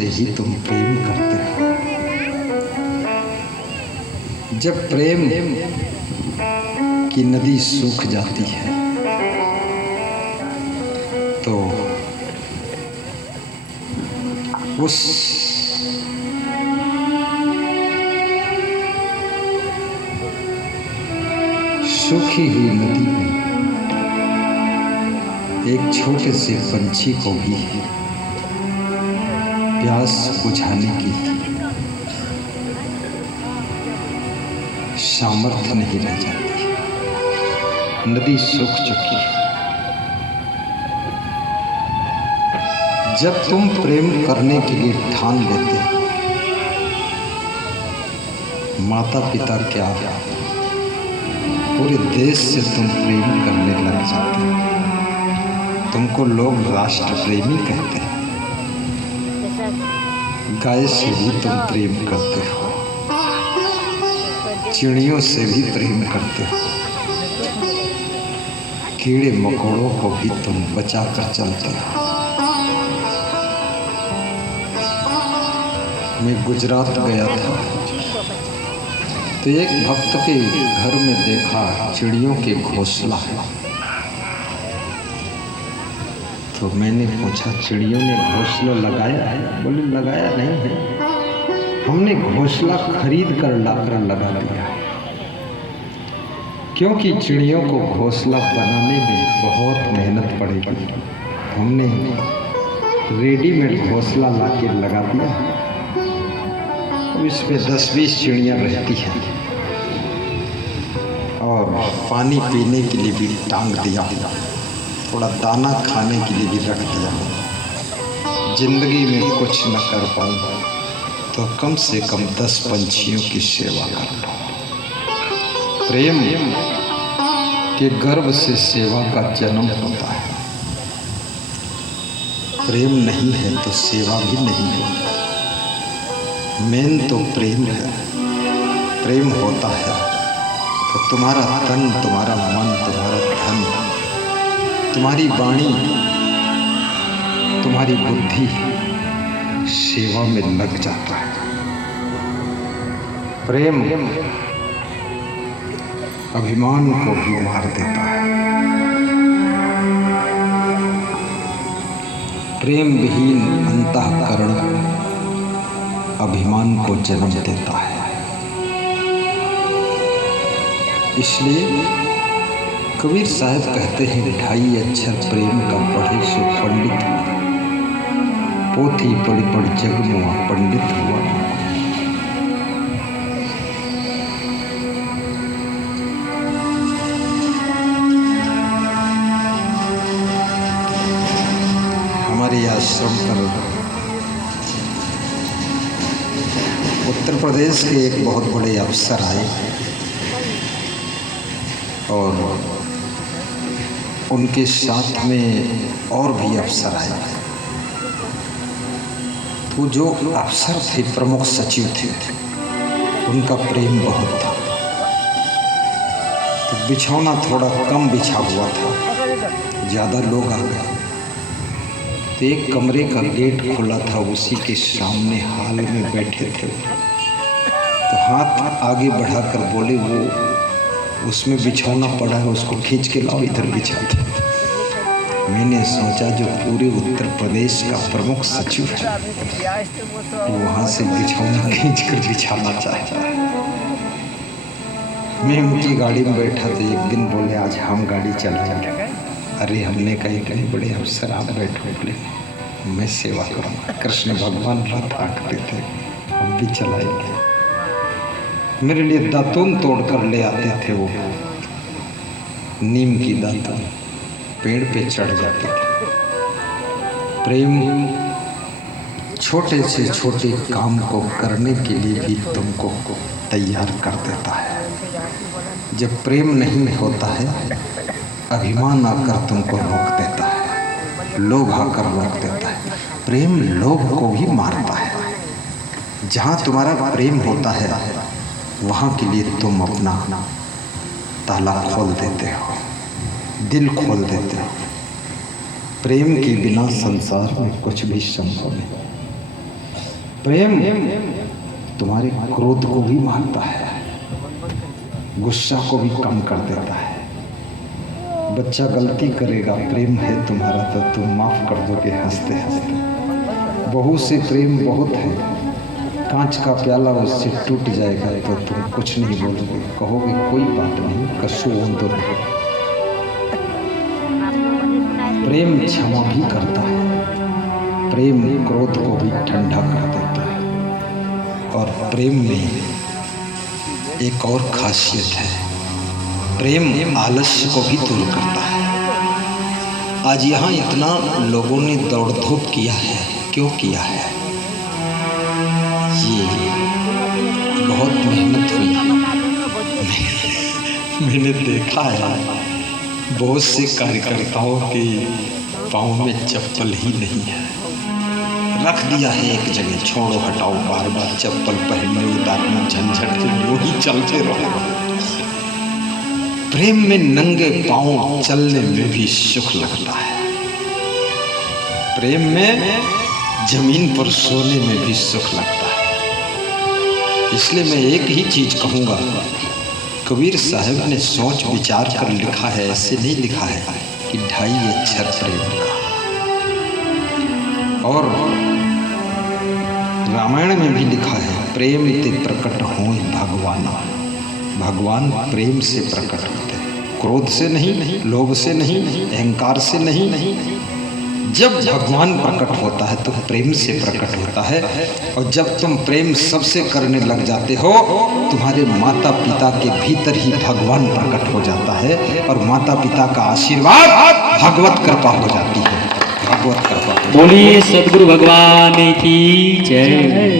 से ही तुम प्रेम करते हो। जब प्रेम की नदी सूख जाती है तो उस सूखी हुई नदी में एक छोटे से पंछी को भी प्यास बुझाने की सामर्थ्य नहीं रह जाती। नदी सूख चुकी है। जब तुम प्रेम करने के लिए ठान लेते हो, माता पिता क्या पूरे देश से तुम प्रेम करने लग जाते हो। तुमको लोग राष्ट्र प्रेमी कहते हैं। गाय से भी तुम प्रेम करते हो, चिड़ियों से भी प्रेम करते हो, कीड़े मकोड़ों को भी तुम बचा कर चलते हो। मैं गुजरात गया था तो एक भक्त के घर में देखा चिड़ियों के घोंसला है। तो मैंने पूछा, चिड़ियों ने घोंसला लगाया है? बोले लगाया नहीं है, हमने घोंसला खरीद कर लाकर लगा दिया है। क्योंकि चिड़ियों को घोंसला बनाने में बहुत मेहनत पड़ेगी। हमने रेडीमेड घोंसला लाके लगा दिया है। अब इसमें 10-20 चिड़ियाँ रहती हैं और पानी पीने के लिए भी टांग दिया, थोड़ा दाना खाने के लिए भी रख दिया। जिंदगी में कुछ न कर पाऊँ तो कम से कम 10 पंछियों की सेवा कर लो। प्रेम के गर्भ से सेवा का जन्म होता है। प्रेम नहीं है तो सेवा भी नहीं होगी। मेन तो प्रेम है। प्रेम होता है तो तुम्हारा तन, तुम्हारा मन, तुम्हारा धन, तुम्हारी वाणी, तुम्हारी बुद्धि सेवा में लग जाता है। प्रेम अभिमान को भी मार देता है। प्रेम विहीन अंतःकरण अभिमान को जन्म देता है। इसलिए कबीर साहब कहते हैं, 2.5 अक्षर प्रेम का पढ़े सो पंडित हुआ, पोथी पढ़ी पढ़ जग मुआ पंडित हुआ। हमारे आश्रम पर उत्तर प्रदेश के एक बहुत बड़े अफसर आए और उनके साथ में और भी अफसर आए। तो जो अफसर थे, प्रमुख सचिव थे, उनका प्रेम बहुत था। तो बिछौना थोड़ा कम बिछा हुआ था, ज़्यादा लोग आ गए। तो एक कमरे का गेट खुला था, उसी के सामने हाल में बैठे थे। तो हाथ आगे बढ़ाकर बोले, वो उसमें बिछौना पड़ा है, उसको खींच के लाओ, इधर बिछा दो। मैंने सोचा जो पूरे उत्तर प्रदेश का प्रमुख सचिव है, वो वहाँ से बिछौना खींच कर बिछाना चाहता है। मैं उनकी गाड़ी में बैठा तो एक दिन बोले, आज हम गाड़ी चलाएंगे। अरे हमने कहीं कहीं बड़े अफसर, आप बैठो, बोले मैं सेवा करूँगा। कृष्ण भगवान रथ आंकते थे, हम भी चलाएंगे। मेरे लिए दातून तोड़ कर ले आते थे वो, नीम की दातून, पेड़ पे चढ़ जाते थे। प्रेम छोटे से छोटे काम को करने के लिए भी तुमको तैयार कर देता है। जब प्रेम नहीं होता है, अभिमान आकर तुमको रोक देता है, लोभ आकर रोक देता है। प्रेम लोभ को भी मारता है। जहाँ तुम्हारा प्रेम होता है, वहाँ के लिए तुम अपना ताला खोल देते हो, दिल खोल देते हो। प्रेम के बिना संसार में कुछ भी संभव नहीं। प्रेम तुम्हारे क्रोध को भी मारता है, गुस्सा को भी कम कर देता है। बच्चा गलती करेगा, प्रेम है तुम्हारा तो तुम माफ कर दोगे हंसते हंसते। बहू से प्रेम बहुत है, कांच का प्याला उससे टूट जाएगा तो तुम कुछ नहीं बोलोगे, कहोगे कोई बात नहीं, कशो दो। प्रेम क्षमा भी करता है, प्रेम क्रोध को भी ठंडा कर देता है। और प्रेम में एक और खासियत है, प्रेम आलस्य को भी दूर करता है। आज यहाँ इतना लोगों ने दौड़ धूप किया है, क्यों किया है? ये बहुत मेहनत हुई। मैंने देखा है बहुत से कार्यकर्ताओं के पाँव में चप्पल ही नहीं है, रख दिया है एक जगह, छोड़ो हटाओ, बार बार चप्पल पहनने उतारना झंझट के यूं ही चलते रहो। प्रेम में नंगे पांव चलने में भी सुख लगता है, प्रेम में जमीन पर सोने में भी सुख लगता है। इसलिए मैं एक ही चीज कहूँगा, कबीर साहब ने सोच विचार कर लिखा है, ऐसे नहीं लिखा है कि 2.5 अक्षर प्रेम का। और रामायण में भी लिखा है, प्रेम ते प्रकट होए भगवाना। भगवान प्रेम से प्रकट होते हैं, क्रोध से नहीं, लोभ से नहीं, अहंकार से नहीं। जब भगवान प्रकट होता है तो प्रेम से प्रकट होता है। और जब तुम प्रेम सबसे करने लग जाते हो, तुम्हारे माता पिता के भीतर ही भगवान प्रकट हो जाता है और माता पिता का आशीर्वाद भगवत कृपा हो जाती है। भगवत कृपा। बोलिए सद्गुरु भगवान की जय।